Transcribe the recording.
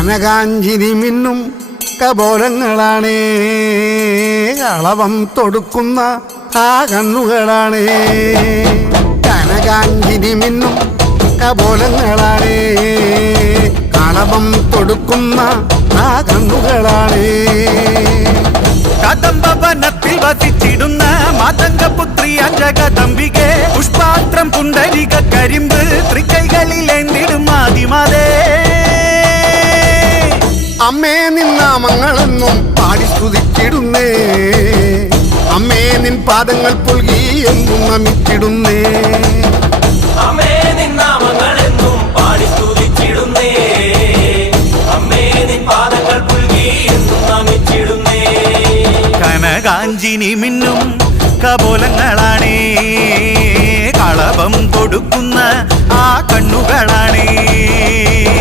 കനകാഞ്ചിരി മിന്നും കപോലങ്ങളാണേ, കളവം തൊടുക്കുന്ന ആ കണ്ണുകളാണേ. കനകാഞ്ചിരി മിന്നും കപോലങ്ങളാണേ, കളവം തൊടുക്കുന്ന ആ കണ്ണുകളാണേ. കദംബവനത്തിൽ വസിച്ചിടുന്ന മാതംഗപുത്രിയ ജഗദംബികെ, പുഷ്പാത്രം പുണ്ടരിക കരിമ്പ് തൃക്കൈകളിലേന്തിടും ആദിമാതേ. അമ്മേ നിന്നാമങ്ങളെന്നും പാടി സ്തുതിച്ചിടുന്നേ, അമ്മേ നിൻ പാദങ്ങൾ പുൽകി എന്നും നമിച്ചിടുന്നേ. അമ്മേ നിന്നാമങ്ങളെന്നും പാടി സ്തുതിച്ചിടുന്നേ, അമ്മേ നിൻ പാദങ്ങൾ പുൽകി എന്നും നമിച്ചിടുന്നേ. കനകാഞ്ചിനി മിന്നും കപോലങ്ങളാണേ, കളഭം കൊടുക്കുന്ന ആ കണ്ണുകളാണേ.